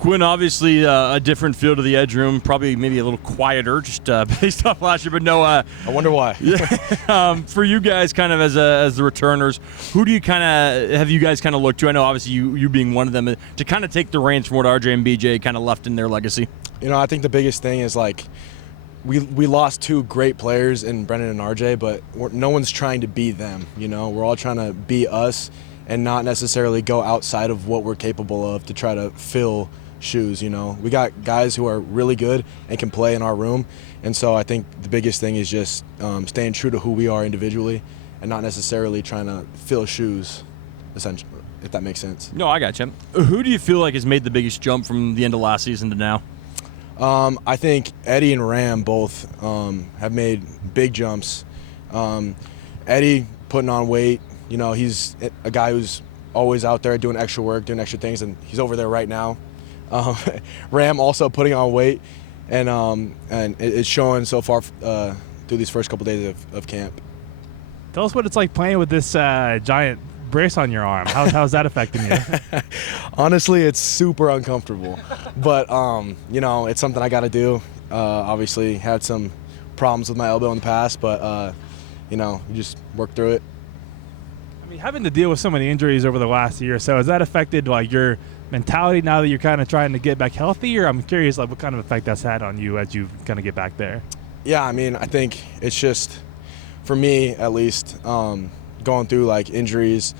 Quinn, obviously a different feel to the edge room, probably maybe a little quieter, just based off last year. But no, I wonder why. For you guys, kind of as the returners, who do you have you guys kind of looked to? I know obviously you being one of them to kind of take the reins from what RJ and BJ kind of left in their legacy. I think the biggest thing is like we lost two great players in Brennan and RJ, but no one's trying to be them. We're all trying to be us and not necessarily go outside of what we're capable of to try to fill shoes. We got guys who are really good and can play in our room, and so I think the biggest thing is just staying true to who we are individually and not necessarily trying to fill shoes, essentially, if that makes sense. No, I got you. Who do you feel like has made the biggest jump from the end of last season to now? I think Eddie and Ram both have made big jumps. Eddie putting on weight, he's a guy who's always out there doing extra work, doing extra things, and he's over there right now. Ram also putting on weight, and it's showing so far through these first couple days of camp. Tell us what it's like playing with this giant brace on your arm. How's that affecting you? Honestly, it's super uncomfortable, but it's something I got to do. Obviously, had some problems with my elbow in the past, but you just work through it. I mean, having to deal with so many injuries over the last year or so, has that affected like your mentality now that you're kind of trying to get back healthy? Or I'm curious like what kind of effect that's had on you as you kind of get back there. Yeah, I mean, I think it's just, for me at least, going through like injuries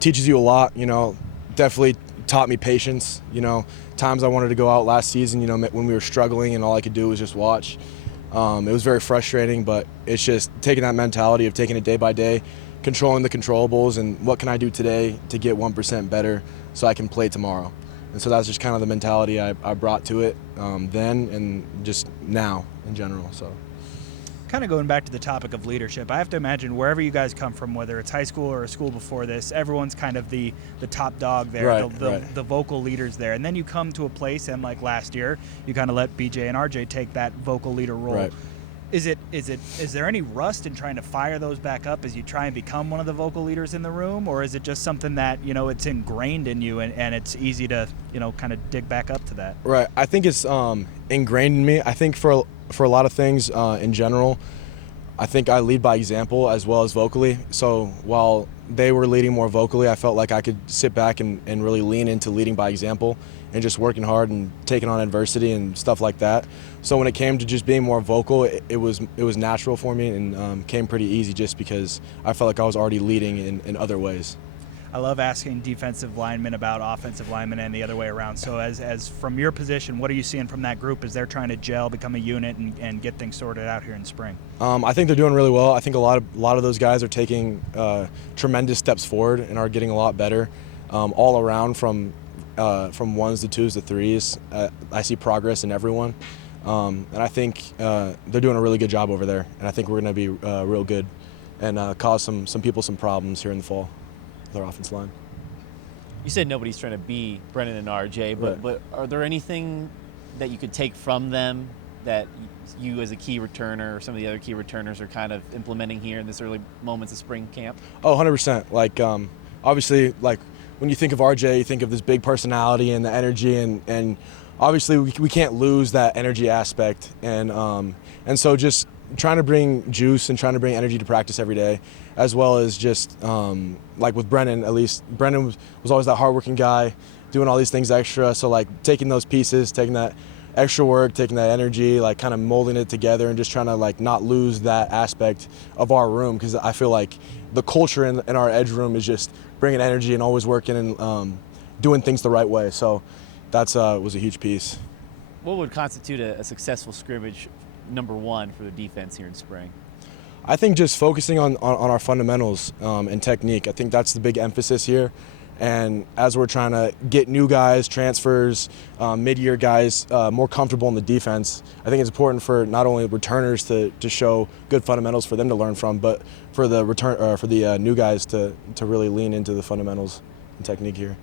teaches you a lot. Definitely taught me patience. Times I wanted to go out last season, when we were struggling and all I could do was just watch. It was very frustrating, but it's just taking that mentality of taking it day by day, controlling the controllables, and what can I do today to get 1% better so I can play tomorrow. And so that's just kind of the mentality I brought to it then and just now in general. So, kind of going back to the topic of leadership, I have to imagine wherever you guys come from, whether it's high school or a school before this, everyone's kind of the top dog there, right. the vocal leaders there. And then you come to a place, and like last year, you kind of let BJ and RJ take that vocal leader role. Right. Is there any rust in trying to fire those back up as you try and become one of the vocal leaders in the room, or is it just something that it's ingrained in you and it's easy to kind of dig back up to that? Right. I think it's ingrained in me. I think for a lot of things in general, I think I lead by example as well as vocally. So while they were leading more vocally, I felt like I could sit back and really lean into leading by example and just working hard and taking on adversity and stuff like that. So when it came to just being more vocal, it was natural for me and came pretty easy just because I felt like I was already leading in other ways. I love asking defensive linemen about offensive linemen and the other way around. So as from your position, what are you seeing from that group as they're trying to gel, become a unit, and get things sorted out here in spring? I think they're doing really well. I think a lot of those guys are taking tremendous steps forward and are getting a lot better all around from ones to twos to threes. I see progress in everyone. And I think they're doing a really good job over there. And I think we're going to be real good and cause some people some problems here in the fall. Their offensive line. You said nobody's trying to be Brennan and RJ, but are there anything that you could take from them that you as a key returner or some of the other key returners are kind of implementing here in this early moments of spring camp? Oh, 100%. Like, obviously, like when you think of RJ, you think of this big personality and the energy, and obviously we can't lose that energy aspect. And so just trying to bring juice and trying to bring energy to practice every day, as well as just like with Brennan, at least Brennan was always that hardworking guy doing all these things extra. So like taking those pieces, taking that extra work, taking that energy, like kind of molding it together and just trying to like not lose that aspect of our room, because I feel like the culture in our edge room is just bringing energy and always working and doing things the right way. So that's was a huge piece. What would constitute a successful scrimmage number one for the defense here in spring? I think just focusing on our fundamentals and technique. I think that's the big emphasis here. And as we're trying to get new guys, transfers, mid-year guys more comfortable in the defense, I think it's important for not only returners to show good fundamentals for them to learn from, but for the new guys to really lean into the fundamentals and technique here.